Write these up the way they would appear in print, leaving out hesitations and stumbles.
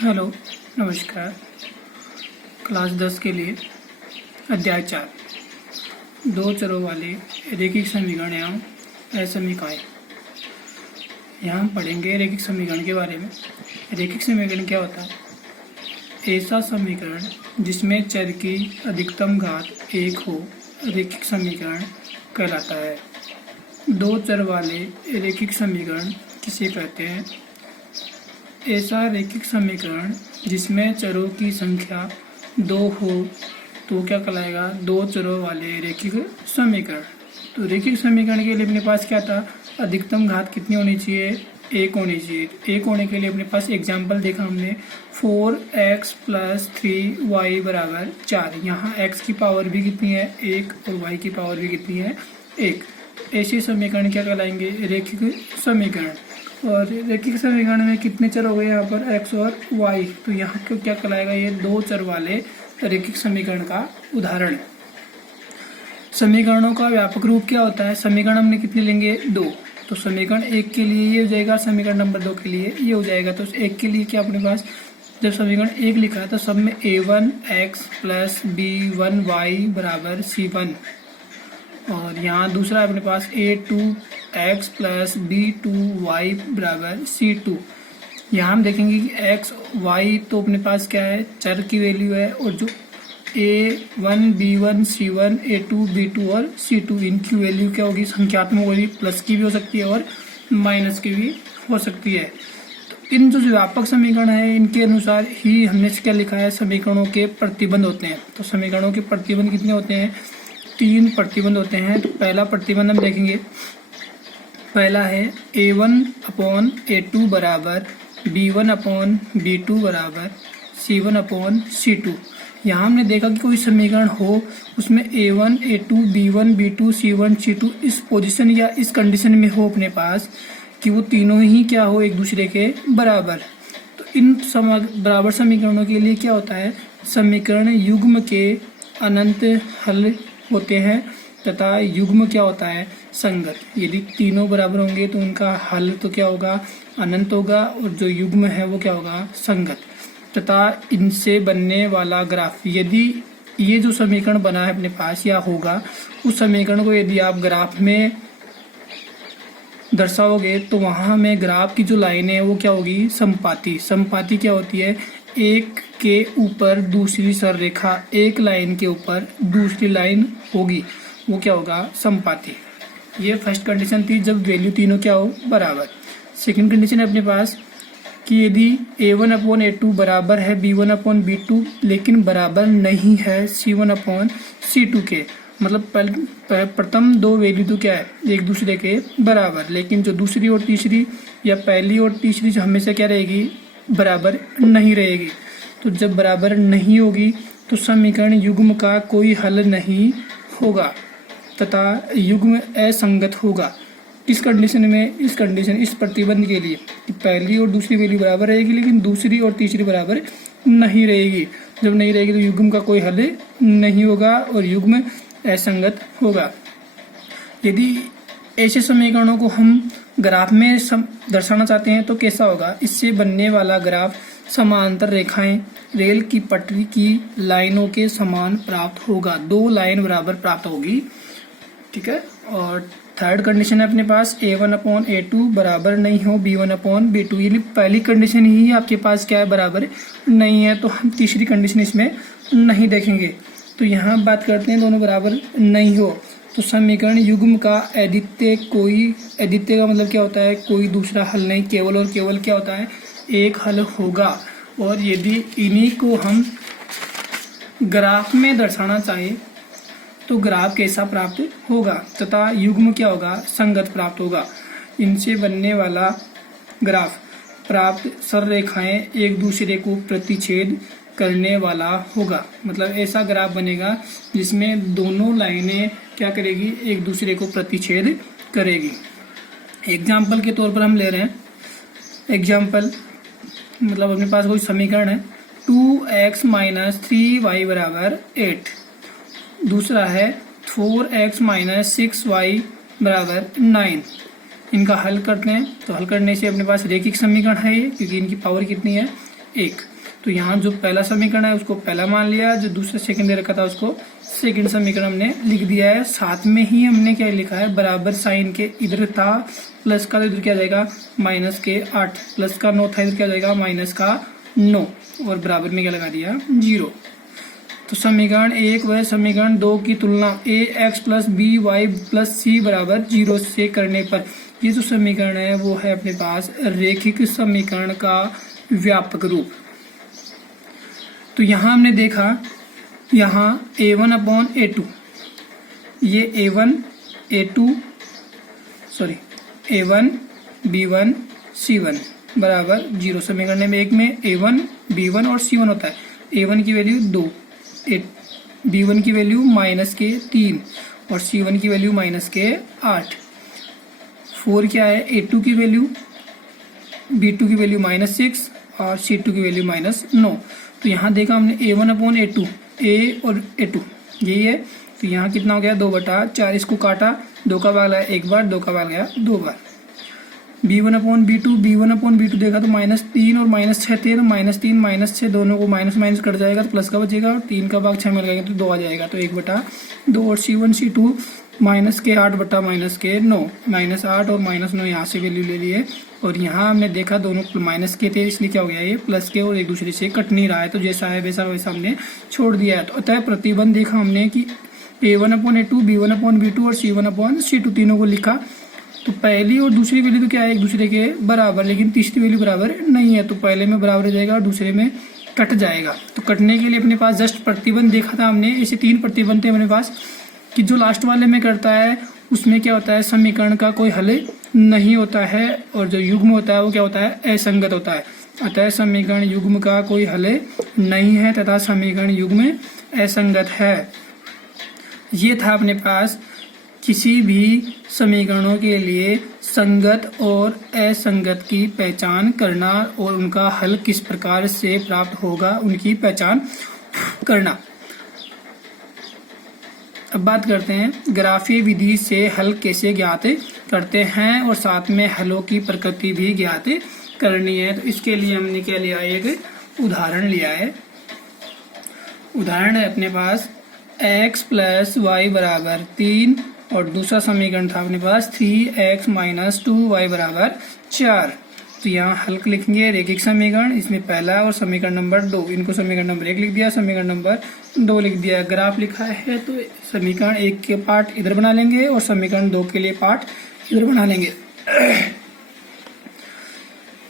Hello, नमस्कार। Class 10 के लिए अध्याय 4 दो चरों वाले रैखिक समीकरण एवं असमीकाएं। यहाँ हम पढ़ेंगे रैखिक समीकरण के बारे में। रैखिक समीकरण क्या होता है? ऐसा समीकरण जिसमें चर की अधिकतम घात 1 हो रैखिक समीकरण कहलाता है। दो चर वाले रैखिक समीकरण किसे कहते हैं? ऐसा रैखिक समीकरण जिसमें चरों की संख्या 2 हो तो क्या कहलाएगा? दो चरों वाले रैखिक समीकरण। तो रैखिक समीकरण के लिए अपने पास क्या था? अधिकतम घात कितनी होनी चाहिए? 1 होनी चाहिए। 1 होने के लिए अपने पास एग्जाम्पल देखा हमने 4x + 3y = 4। यहाँ x की पावर भी कितनी है? 1 और y की पावर भी कितनी है? 1। ऐसे समीकरण क्या कहलाएंगे? रैखिक समीकरण। और रैखिक समीकरण में कितने चर हो गए यहाँ पर? x और y। तो यहाँ को क्या कहलाएगा? ये दो चर वाले रैखिक समीकरण का उदाहरण। समीकरणों का व्यापक रूप क्या होता है? समीकरण हमने कितने लेंगे? 2। तो समीकरण 1 के लिए ये हो जाएगा, समीकरण नंबर 2 के लिए ये हो जाएगा। तो 1 के लिए क्या अपने पास जब समीकरण 1 लिखा है तो सब में a1x + b1y = c1। और यहाँ दूसरा अपने पास a2x + b2y = c2। यहाँ हम देखेंगे कि x y तो अपने पास क्या है? चर की वैल्यू है। और जो a1 b1 c1 a2 b2 और c2 इनकी वैल्यू क्या होगी? संख्यात्मक होगी। प्लस की भी हो सकती है और माइनस की भी हो सकती है। तो इन जो व्यापक समीकरण है इनके अनुसार ही हमने क्या लिखा है? समीकरणों के प्रतिबंध होते हैं। तो समीकरणों के प्रतिबंध कितने होते हैं? 3 प्रतिबंध होते हैं। तो पहला प्रतिबंध हम देखेंगे। पहला है a1/a2 = b1/b2 = c1/c2। यहाँ हमने देखा कि कोई समीकरण हो उसमें a1 a2 b1 b2 c1 c2 इस पोजीशन या इस कंडीशन में हो अपने पास कि वो तीनों ही क्या हो? एक दूसरे के बराबर। तो इन बराबर समीकरणों के लिए क्या होता है? समीकरण युग्म के अनंत हल होते हैं तथा युग्म क्या होता है? संगत। यदि तीनों बराबर होंगे तो उनका हल तो क्या होगा? अनंत होगा। और जो युग्म है वो क्या होगा? संगत। तथा इनसे बनने वाला ग्राफ, यदि ये जो समीकरण बना है अपने पास या होगा उस समीकरण को यदि आप ग्राफ में दर्शाओगे तो वहां में ग्राफ की जो लाइनें है वो क्या होगी? समपाती। समपाती क्या होती है? एक के ऊपर दूसरी सररेखा, एक लाइन के ऊपर दूसरी लाइन होगी, वो क्या होगा? समपाती। ये फर्स्ट कंडीशन थी जब वैल्यू तीनों क्या हो? बराबर। सेकंड कंडीशन है अपने पास कि यदि a1/a2 बराबर है b1/b2 लेकिन बराबर नहीं है c1/c2 के, मतलब प्रथम दो वैल्यू तो क्या है? एक दूसरे के बराबर, लेकिन जो दूसरी और तीसरी या पहली और तीसरी जो हमेशा क्या रहेगी? बराबर नहीं रहेगी। तो जब बराबर नहीं होगी तो समीकरण युग्म का कोई हल नहीं होगा तथा युग्म असंगत होगा। इस कंडीशन में इस प्रतिबंध के लिए कि पहली और दूसरी वैल्यू बराबर रहेगी लेकिन दूसरी और तीसरी बराबर नहीं रहेगी। जब नहीं रहेगी तो युग्म का कोई हल नहीं होगा और युग्म असंगत होगा। यदि ऐसे समीकरणों को हम ग्राफ में दर्शाना चाहते हैं तो कैसा होगा? इससे बनने वाला ग्राफ समांतर रेखाएं रेल की पटरी की लाइनों के समान प्राप्त होगा। 2 लाइन बराबर प्राप्त होगी। ठीक है। और थर्ड कंडीशन है अपने पास a1/a2 बराबर नहीं हो b1/b2। यानी पहली कंडीशन ही आपके पास क्या है? बराबर नहीं है। तो हम तीसरी कंडीशन इसमें नहीं देखेंगे। तो यहाँ बात करते हैं दोनों बराबर नहीं हो तो समीकरण युग्म का अद्वितीय का मतलब क्या होता है? कोई दूसरा हल नहीं, केवल और केवल क्या होता है? एक हल होगा। और यदि इन्हीं को हम ग्राफ में दर्शाना चाहे तो ग्राफ कैसा प्राप्त होगा? तथा युग्म क्या होगा? संगत प्राप्त होगा। इनसे बनने वाला ग्राफ प्राप्त सररेखाएं एक दूसरे को प्रतिच्छेद करने वाला होगा। मतलब ऐसा ग्राफ बनेगा जिसमें दोनों लाइनें क्या करेगी? एक दूसरे को प्रतिच्छेद करेगी। एग्जाम्पल के तौर पर हम ले रहे हैं। एग्जाम्पल मतलब अपने पास कोई समीकरण है 2x - 3y = 8। दूसरा है 4x - 6y = 9। इनका हल करते हैं तो हल करने से अपने पास रैखिक समीकरण है ये, क्योंकि इनकी पावर कितनी है? 1। तो यहाँ जो पहला समीकरण है उसको पहला मान लिया, जो दूसरा सेकंड दे रखा था उसको सेकंड समीकरण हमने लिख दिया है। साथ में ही हमने क्या लिखा है, बराबर साइन के इधर था प्लस का, तो इधर क्या जाएगा माइनस के 8, प्लस का 9 था, इधर क्या जाएगा माइनस का 9, और बराबर में क्या लगा दिया 0। तो समीकरण 1 व समीकरण 2 की तुलना ax plus b y plus c बराबर 0 से करने पर ये जो समीकरण है वो है अपने पास रैखिक समीकरण का व्यापक रूप। तो यहाँ हमने देखा, यहाँ a1 अपॉन a2, ये a1 b1 c1 बराबर 0। समीकरण में एक में a1 b1 और c1 होता है। a1 की वैल्यू 2, b1 की वैल्यू माइनस के 3 और c1 की वैल्यू माइनस के 8। 4 क्या है, a2 की वैल्यू, b2 की वैल्यू माइनस 6 और c2 की वैल्यू माइनस 9। तो यहाँ देखा हमने a1 अपॉन a2, a और a2 यही है। तो यहाँ कितना हो गया 2/4, इसको काटा, 2 का भाग आया 1 बार, 2 का भाग गया 2 बार। b1 अपॉन b2 देखा तो -3 और -6 थे, तो -3 -6 दोनों को माइनस माइनस कट जाएगा तो प्लस का बचेगा, और 3 का भाग 6 में लगेगा तो 2 आ जाएगा, तो 1/2। और c1 c2 माइनस के 8 बटा माइनस के 9, -8 और -9 यहाँ से वैल्यू ले लिए, और यहाँ हमने देखा दोनों माइनस के थे इसलिए क्या हो गया ये प्लस के, और एक दूसरे से कट नहीं रहा है, तो जैसा है वैसा वैसा हमने छोड़ दिया है। तो अतः प्रतिबंध देखा हमने कि a1 upon a2, b1 upon b2 और c1 अपॉन c2 तीनों को लिखा। तो पहली और दूसरी वैल्यू तो क्या है एक दूसरे के बराबर, लेकिन तीसरी वैल्यू बराबर नहीं है, तो पहले में बराबर हो जाएगा और दूसरे में कट जाएगा। तो कटने के लिए अपने पास जस्ट प्रतिबंध देखा था हमने, ऐसे 3 प्रतिबंध थे अपने पास कि जो लास्ट वाले में करता है उसमें क्या होता है, समीकरण का कोई हल नहीं होता है, और जो युग्म होता है वो क्या होता है, असंगत होता है। अतः समीकरण युग्म का कोई हल नहीं है तथा समीकरण युग्म असंगत है। ये था अपने पास किसी भी समीकरणों के लिए संगत और असंगत की पहचान करना और उनका हल किस प्रकार से प्राप्त होगा उनकी पहचान करना। अब बात करते हैं ग्राफीय विधि से हल कैसे ज्ञात करते हैं, और साथ में हलों की प्रकृति भी ज्ञात करनी है। तो इसके लिए हमने क्या लिया, एक उदाहरण लिया है। उदाहरण है अपने पास x प्लस वाई बराबर 3, और दूसरा समीकरण था अपने पास 3x माइनस 2y बराबर 4। तो यहाँ हल लिखेंगे रैखिक समीकरण, इसमें पहला और समीकरण नंबर 2, इनको समीकरण नंबर 1 लिख दिया, समीकरण नंबर 2 लिख दिया। ग्राफ लिखा है तो समीकरण 1 के पार्ट इधर बना लेंगे और समीकरण 2 के लिए पार्ट इधर बना लेंगे।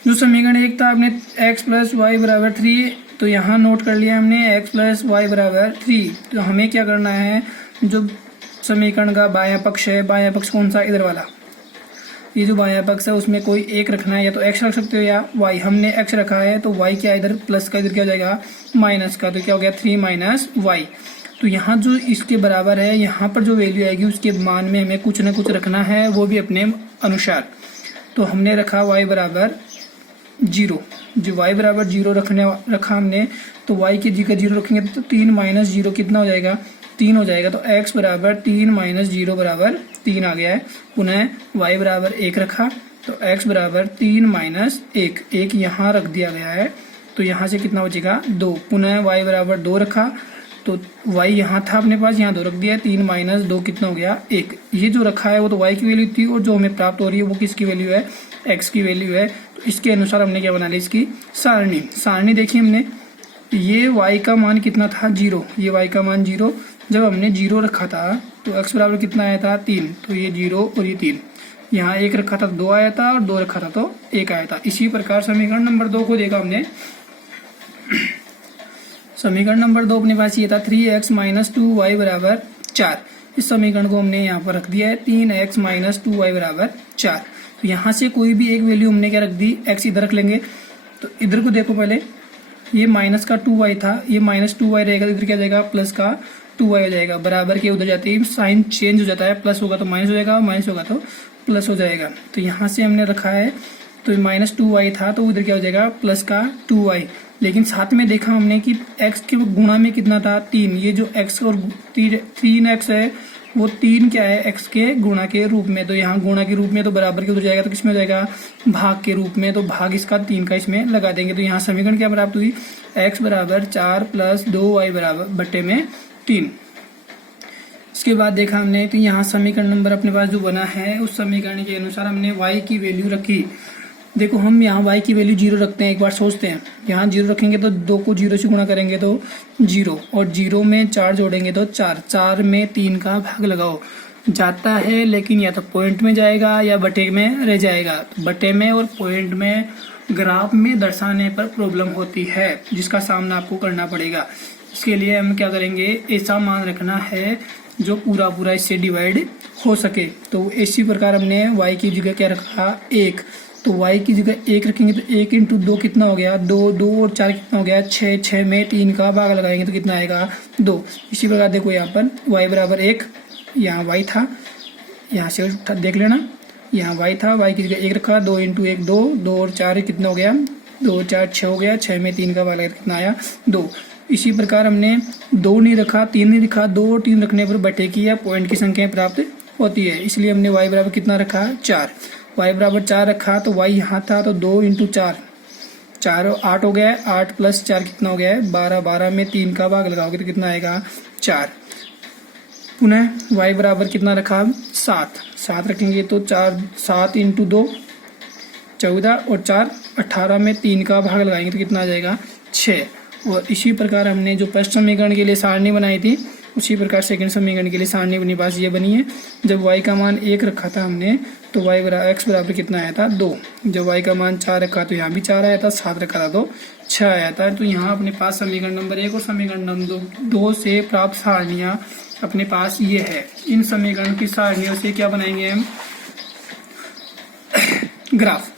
जो समीकरण 1 था अपने x प्लस वाई बराबर 3, तो यहाँ नोट कर लिया हमने x प्लस वाई बराबर 3। तो हमें क्या करना है, जो समीकरण का बायां पक्ष है, बायां पक्ष कौन सा, इधर वाला, ये जो बायां पक्ष है उसमें कोई एक रखना है, या तो x रख सकते हो या y। हमने x रखा है तो y क्या इधर प्लस का, इधर क्या हो जाएगा माइनस का, तो क्या हो गया 3 माइनस y। तो यहाँ जो इसके बराबर है, यहाँ पर जो वैल्यू आएगी उसके मान में हमें कुछ ना कुछ रखना है, वो भी अपने अनुसार। तो हमने रखा y बराबर 0, जो y बराबर 0 रखा हमने, तो y की जगह 0 रखेंगे तो 3 माइनस 0 कितना हो जाएगा, 3 हो जाएगा। तो x बराबर 3 माइनस 0 बराबर 3 आ गया है। पुनः y बराबर 1 रखा, तो x बराबर 3 माइनस 1 यहाँ रख दिया गया है, तो यहाँ से कितना बचेगा 2। पुनः y बराबर 2 रखा, तो y यहाँ था अपने पास, यहाँ 2 रख दिया, 3 माइनस 2 कितना हो गया 1। ये जो रखा है वो तो y की वैल्यू थी, और जो हमें प्राप्त हो रही है वो किसकी वैल्यू है, x की वैल्यू है। तो इसके अनुसार हमने क्या बना लिया, इसकी सारणी देखी हमने। ये y का मान कितना था 0, ये y का मान 0, जब हमने 0 रखा था तो x बराबर कितना आया था 3, तो ये 0 और ये 3, यहाँ 1 रखा था 2 आया था, और 2 रखा था तो 1 आया था। इसी प्रकार समीकरण नंबर 2 को देखा हमने। समीकरण नंबर 2 अपने पास ये था 3x माइनस 2y बराबर 4। इस समीकरण को हमने यहाँ पर रख दिया है 3x माइनस 2y बराबर 4। तो यहाँ से कोई भी एक वैल्यू हमने क्या रख दी, x इधर रख लेंगे। तो इधर को देखो, पहले ये माइनस का 2y था, ये माइनस 2y रहेगा, इधर क्या जाएगा प्लस का 2y हो जाएगा। बराबर के उधर जाते ही साइन चेंज हो जाता है, प्लस होगा तो माइनस हो जाएगा, माइनस होगा तो प्लस हो जाएगा। तो यहाँ से हमने रखा है, तो माइनस 2y था तो उधर क्या हो जाएगा प्लस का 2y। लेकिन साथ में देखा हमने कि x के गुणा में कितना था 3, ये जो x और 3x है वो 3 क्या है, x के गुणा के रूप में। तो यहाँ गुणा के रूप में तो बराबर के उधर जाएगा, तो किसमें हो जाएगा, भाग के रूप में। तो भाग इसका 3 का इसमें लगा देंगे। तो यहाँ समीकरण क्या प्राप्त हुई, x बराबर 4 + 2y बराबर बटे में 3। इसके बाद देखा हमने, तो यहाँ समीकरण नंबर अपने पास जो बना है उस समीकरण के अनुसार हमने y की वैल्यू रखी। देखो हम यहाँ y की वैल्यू 0 रखते हैं, एक बार सोचते हैं। यहाँ 0 रखेंगे तो 2 को 0 से गुणा करेंगे तो 0, और 0 में 4 जोड़ेंगे तो 4, 4 में 3 का भाग लगाओ। जाता है लेकिन या तो पॉइंट में जाएगा या बटे में रह जाएगा। तो बटे में और पॉइंट में ग्राफ में दर्शाने पर प्रॉब्लम होती है, जिसका सामना आपको करना पड़ेगा। इसके लिए हम क्या करेंगे, ऐसा मान रखना है जो पूरा पूरा इससे डिवाइड हो सके। तो इसी प्रकार हमने y की जगह क्या रखा, 1। तो y की जगह 1 रखेंगे तो 1 × 2 कितना हो गया, 2, 2 और 4 कितना हो गया, 6, 6 में 3 का भाग लगाएंगे तो कितना आएगा, 2। इसी प्रकार देखो यहाँ पर y बराबर 1, यहाँ y था, यहाँ से देख लेना, यहाँ y था, y की जगह 1 रखा, 2 × 1 2, 2 और 4 कितना हो गया, 2, 4, 6 हो गया, 6 में 3 का भाग लगाएंगे कितना आया, 2। इसी प्रकार हमने 2 नहीं रखा, 3 नहीं रखा, 2 और 3 रखने पर बटे की या पॉइंट की संख्या प्राप्त होती है। इसलिए हमने y बराबर कितना रखा, 4। y बराबर 4 रखा तो y यहाँ था, तो 2 × 4, 4 और 8 हो गया, 8 + 4 कितना हो गया है, 12, 12 में 3 का भाग लगाओगे तो कितना आएगा, 4। पुनः y बराबर कितना रखा, 7, 7 रखेंगे तो 4, 7 × 2 14 और 4 18 में 3 का भाग लगाएंगे तो कितना आ जाएगा, 6। और इसी प्रकार हमने जो फर्स्ट समीकरण के लिए सारणी बनाई थी, उसी प्रकार सेकंड समीकरण के लिए सारणी अपने पास ये बनी है। जब y का मान 1 रखा था हमने तो x बराबर कितना आया था, 2। जब y का मान 4 रखा तो यहाँ भी 4 आया था, 7 रखा था तो 6 आया था। तो यहाँ अपने पास समीकरण नंबर 1 और समीकरण नंबर 2 से प्राप्त सारणियाँ अपने पास ये है। इन समीकरण की सारणियों से क्या बनाएंगे हम, ग्राफ।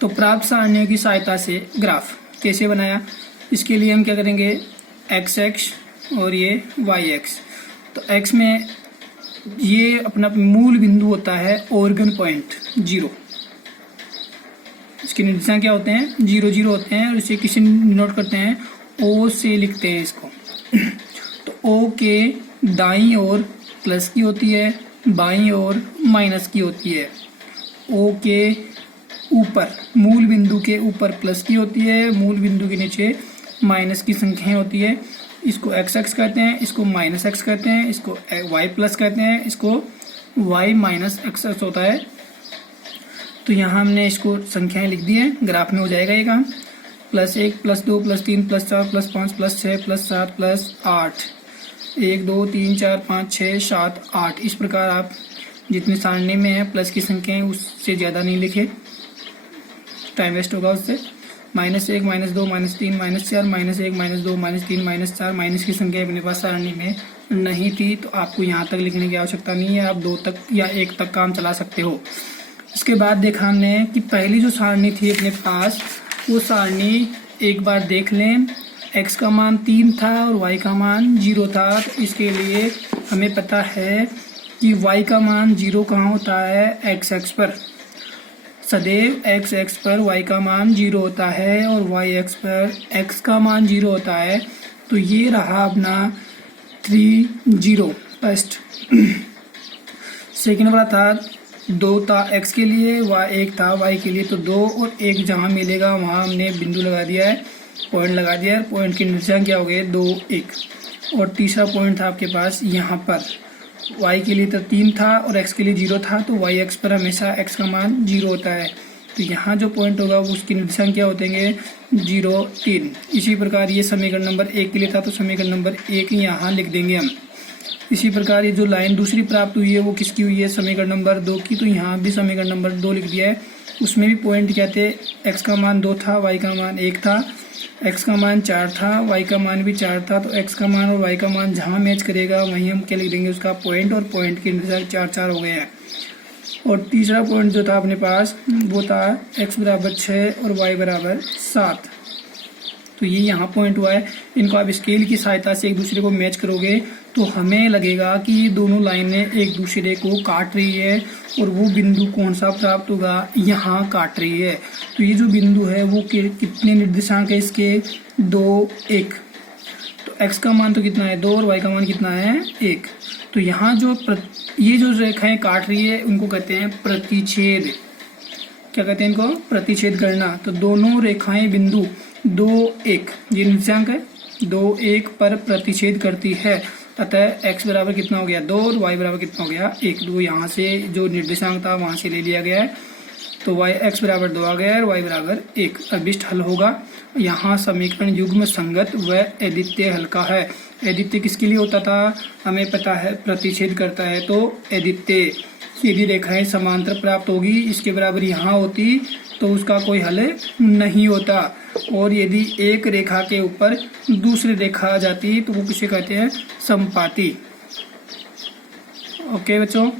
तो प्राप्त सारणियों की सहायता से ग्राफ कैसे बनाया, इसके लिए हम क्या करेंगे, x और ये y। तो x में ये अपना मूल बिंदु होता है ऑर्गन पॉइंट 0। इसके निर्देशांक क्या होते हैं, 0, 0 होते हैं, और इसे किसी नोट करते हैं, O से लिखते हैं इसको। तो O के दाईं ओर प्लस की होती है, बाईं ओर माइनस की होती है। O के ऊपर, मूल बिंदु के ऊपर प्लस की होती है, मूल बिंदु के नीचे माइनस की संख्याएं होती है। इसको x कहते हैं, इसको -x कहते हैं, इसको y+ कहते हैं, इसको y-x होता है। तो यहाँ हमने इसको संख्याएं लिख दी है, ग्राफ में हो जाएगा ये काम। +1 +2 +3 +4 +5 +6 +7 +8, 1 2 3 4 5 6 7 8। इस प्रकार आप जितने सारणी में है प्लस की संख्याएं उससे ज़्यादा नहीं लिखे, टाइम वेस्ट होगा उससे। -1 -2 -3 -4 -1 -2 -3 -4 माइनस की संख्या अपने पास सारणी में नहीं थी, तो आपको यहाँ तक लिखने की आवश्यकता नहीं है, आप 2 तक या 1 तक काम चला सकते हो। इसके बाद देखा हमने कि पहली जो सारणी थी अपने पास, वो सारणी एक बार देख लें। x का मान 3 था और y का मान 0 था। तो इसके लिए हमें पता है कि y का मान 0 कहाँ होता है, x पर। सदैव x पर y का मान 0 होता है और y पर x का मान 0 होता है। तो ये रहा अपना 3 0 फर्स्ट। सेकेंड वाला था 2 था x के लिए, 1 था y के लिए। तो 2 और 1 जहाँ मिलेगा वहाँ हमने बिंदु लगा दिया है, पॉइंट लगा दिया है। पॉइंट के निर्देशांक क्या हो गए, 2 1। और तीसरा पॉइंट था आपके पास यहाँ पर, y के लिए तो 3 था और x के लिए 0 था। तो y पर हमेशा x का मान 0 होता है। तो यहाँ जो पॉइंट होगा वो उसके निर्देशांक क्या होते हैं, 0 3। इसी प्रकार ये समीकरण नंबर 1 के लिए था, तो समीकरण नंबर 1 यहाँ लिख देंगे हम। इसी प्रकार ये जो लाइन दूसरी प्राप्त हुई है वो किसकी हुई है, समीकरण नंबर 2 की। तो यहाँ भी समीकरण नंबर 2 लिख दिया है। उसमें भी पॉइंट क्या थे, x का मान 2 था, y का मान 1 था, x का मान 4 था, y का मान भी 4 था। तो x का मान और y का मान जहाँ मैच करेगा वहीं हम क्या लिख देंगे, उसका पॉइंट, और पॉइंट के निर्देशांक 4 4 हो गए हैं। और तीसरा पॉइंट जो था अपने पास वो था x बराबर 6 और y बराबर 7। तो ये यहाँ पॉइंट हुआ है। इनको आप स्केल की सहायता से एक दूसरे को मैच करोगे तो हमें लगेगा कि ये दोनों लाइनें एक दूसरे को काट रही है, और वो बिंदु कौन सा प्राप्त होगा, यहाँ काट रही है। तो ये जो बिंदु है वो कितने निर्देशांक है इसके, 2 1। तो x का मान तो कितना है 2 और y का मान कितना है 1। तो यहाँ जो ये जो रेखाएं काट रही है उनको कहते हैं प्रतिच्छेद। क्या कहते हैं इनको? प्रतिच्छेद करना। तो दोनों रेखाएं बिंदु 2 1 ये निर्देशांक है 2 1 पर प्रतिच्छेद करती है। अतः x बराबर कितना हो गया 2 और y बराबर कितना हो गया 1। तो यहाँ से जो निर्देशांक था वहां से ले लिया गया है। तो x बराबर 2 आ गया है और y बराबर 1। अभिष्ट हल होगा। यहाँ समीकरण युग्म संगत व अद्वितीय हल का है। अद्वितीय किसके लिए होता था हमें पता है, प्रतिच्छेद करता है तो अद्वितीय। यदि रेखाएं समांतर प्राप्त होगी इसके बराबर यहाँ होती तो उसका कोई हल नहीं होता। और यदि एक रेखा के ऊपर दूसरी रेखा आ जाती तो वो किसे कहते हैं? समपाती। ओके बच्चों।